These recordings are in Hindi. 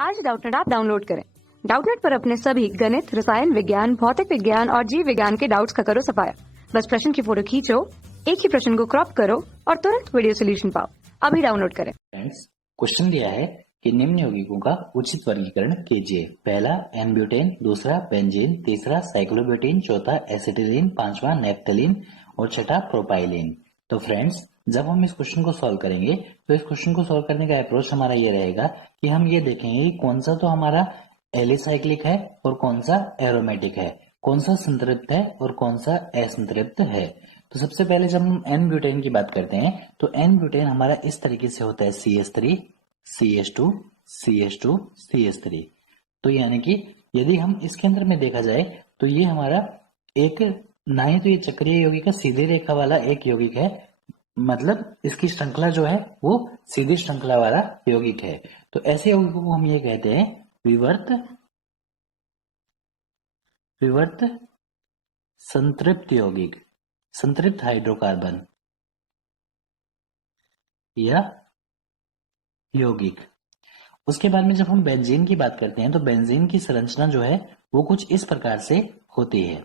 आज डाउटनेट ऐप डाउनलोड करें। डाउटनेट पर अपने सभी गणित, रसायन विज्ञान, भौतिक विज्ञान और जीव विज्ञान के डाउट्स का करो सफाया। बस प्रश्न की फोटो खींचो, एक ही प्रश्न को क्रॉप करो और तुरंत वीडियो सोल्यूशन पाओ। अभी डाउनलोड करें। फ्रेंड्स, क्वेश्चन दिया है कि निम्न यौगिकों का उचित वर्गीकरण कीजिए। पहला एन ब्यूटेन, दूसरा बेंजीन, तीसरा साइक्लोब्यूटेन, चौथा एसिटिलीन, पांचवा नेफ्थलीन और छठा प्रोपाइलीन। तो फ्रेंड्स, जब हम इस क्वेश्चन को सॉल्व करेंगे तो इस क्वेश्चन को सॉल्व करने का अप्रोच हमारा ये रहेगा कि हम ये देखेंगे कि कौन सा तो हमारा एलिसाइक्लिक है और कौन सा एरोमेटिक है, कौन सा संतृप्त है और कौन सा असंतृप्त है। तो सबसे पहले जब हम एन ब्यूटेन की बात करते हैं तो एन ब्यूटेन हमारा इस तरीके से होता है CH3 CH2 CH2 CH3। तो यानी कि यदि हम इसके अंदर में देखा जाए तो ये हमारा एक ना ही तो ये चक्रीय यौगिक का सीधी रेखा वाला एक यौगिक है, मतलब इसकी श्रृंखला जो है वो सीधी श्रृंखला वाला यौगिक है। तो ऐसे यौगिकों को हम ये कहते हैं विवर्त संतृप्त यौगिक, संतृप्त हाइड्रोकार्बन या यौगिक। उसके बाद में जब हम बेंजीन की बात करते हैं तो बेंजीन की संरचना जो है वो कुछ इस प्रकार से होती है।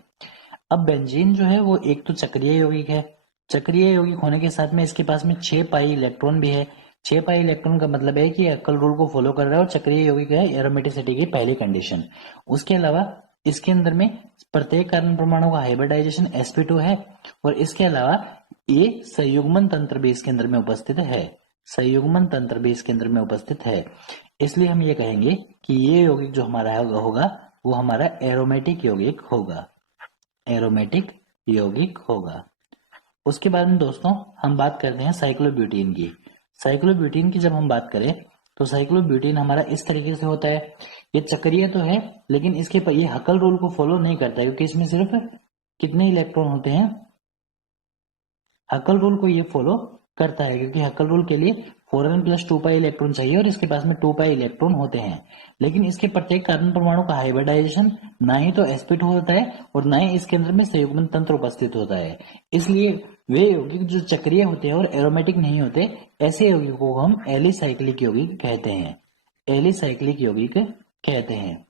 अब बेंजीन जो है वो एक तो चक्रीय यौगिक है, चक्रीय यौगिक होने के साथ में इसके पास में 6 पाई इलेक्ट्रॉन भी है। 6 पाई इलेक्ट्रॉन का मतलब है कि अक्कल रूल को फॉलो कर रहा है और चक्रीय यौगिक है एरोमेटिसिटी की पहली कंडीशन। उसके अलावा इसके अंदर में प्रत्येक कार्बन परमाणु का हाइब्रिडाइजेशन sp2 है और इसके अलावा ये संयुग्मन तंत्र भी इसके अंदर में उपस्थित है, संयुग्मन तंत्र भी इसके अंदर में उपस्थित है। इसलिए हम ये कहेंगे कि ये यौगिक जो हमारा होगा वो हमारा एरोमेटिक यौगिक होगा, एरोमेटिक यौगिक होगा। उसके बाद में दोस्तों हम बात करते हैं साइक्लोब्यूटेन की। साइक्लोब्यूटेन की जब हम बात करें तो साइक्लोब्यूटेन हमारा इस तरीके से होता है, ये चक्रीय तो है लेकिन इसके पर ये हकल रूल को फॉलो नहीं करता है क्योंकि इसमें सिर्फ कितने इलेक्ट्रॉन होते हैं, हकल रूल को ये फॉलो करता है क्योंकि हकल रूल के लिए 4n + 2 पाई इलेक्ट्रॉन चाहिए और इसके पास में 2 पाई इलेक्ट्रॉन होते हैं। लेकिन इसके प्रत्येक कार्बन परमाणु का हाइब्रिडाइजेशन ना ही तो sp2 होता है और ना ही इसके अंदर में संयुग्मन तंत्र उपस्थित होता है। इसलिए वे यौगिक जो चक्रीय होते हैं और एरोमेटिक नहीं होते, ऐसे यौगिकों को हम एलिसाइक्लिक यौगिक कहते हैं, एलिसाइक्लिक यौगिक कहते हैं।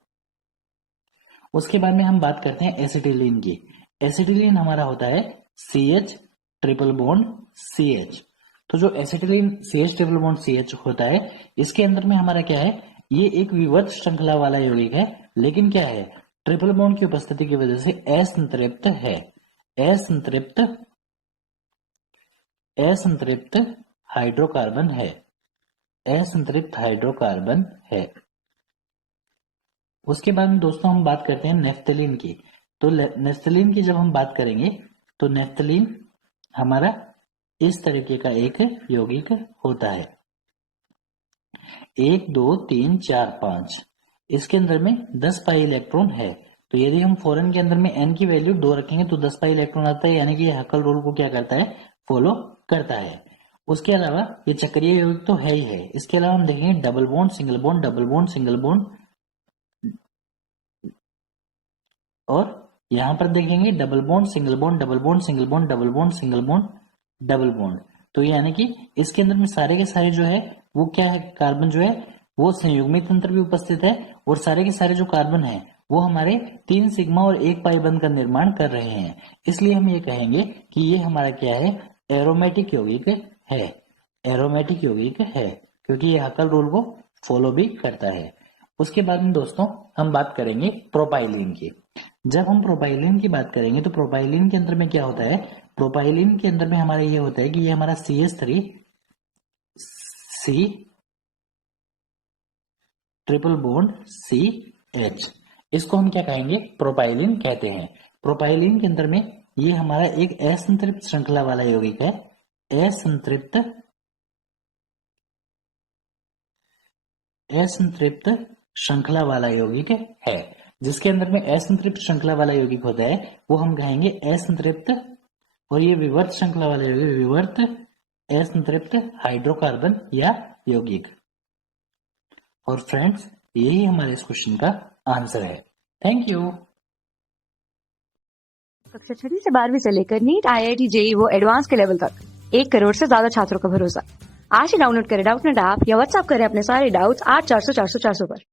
उसके बाद में हम बात करते हैं एसिटिलीन की। एसिटिलीन हमारा होता है CH ट्रिपल बॉन्ड CH। तो जो acetylene CH triple bond CH होता है इसके अंदर में हमारा क्या है, ये एक विवर्त श्रृंखला वाला यौगिक है, लेकिन क्या है, ट्रिपल बॉन्ड की उपस्थिति की वजह से असंतृप्त है, असंतृप्त हाइड्रोकार्बन है, असंतृप्त हाइड्रोकार्बन है। उसके बाद में दोस्तों हम बात करते हैं नेफ्थलीन की। तो नेफ्थलीन की जब हम बात करेंगे तो नेफ्थलीन हमारा इस तरीके का एक यौगिक होता है, 1 2 3 4 5। इसके अंदर में 10 पाई इलेक्ट्रॉन है। तो यदि हम 4n के अंदर में n की वैल्यू 2 रखेंगे तो 10 पाई इलेक्ट्रॉन आता है, यानी कि ये हकल रूल को क्या करता है, फॉलो करता है। उसके अलावा ये चक्रीय यौगिक तो है ही है। इसके अलावा हम देखेंगे double bond single bond, double bond single bond, और यहां पर देखेंगे double bond single bond, double bond single bond, double bond single bond, double bond. तो यानी कि इसके अंदर में सारे के सारे जो है वो क्या है, कार्बन जो है वो संयुग्मित तंत्र भी उपस्थित है और सारे के सारे जो कार्बन है वो हमारे 3 सिग्मा और 1 पाई बंध का निर्माण कर रहे हैं। इसलिए हम ये कहेंगे कि ये हमारा क्या है, एरोमेटिक यौगिक है, एरोमेटिक यौगिक है, क्योंकि ये हकल रूल को फॉलो भी करता है। उसके बाद में दोस्तों हम बात करेंगे प्रोपाइलीन की। जब हम प्रोपाइलीन की बात करेंगे तो प्रोपाइलीन के अंदर में क्या होता है, प्रोपाइलीन के अंदर में हमारा ये होता है कि ये हमारा CH3 C triple bond CH, इसको हम क्या कहेंगे, प्रोपाइलीन कहते हैं। प्रोपाइलीन के अंदर में ये हमारा एक असंतृप्त श्रृंखला वाला यौगिक है, असंतृप्त श्रृंखला वाला यौगिक है। जिसके अंदर में असंतृप्त श्रृंखला वाला यौगिक होता है वो हम कहेंगे असंतृप्त, और ये विवर्त श्रृंखला वाला यौगिक विवर्त असंतृप्त हाइड्रोकार्बन या यौगिक। और फ्रेंड्स, यही हमारे इस क्वेश्चन का आंसर है। Thank you. कक्षा 6 से 12वीं से लेकर नीट, IIT, JEE वो एडवांस के लेवल तक 1 करोड़ से ज्यादा छात्रों का भरोसा। आज ही डाउनलोड करें डाउटनेट ऐप या व्हाट्सएप करें अपने सारे डाउट्स 8400 400 400 पर।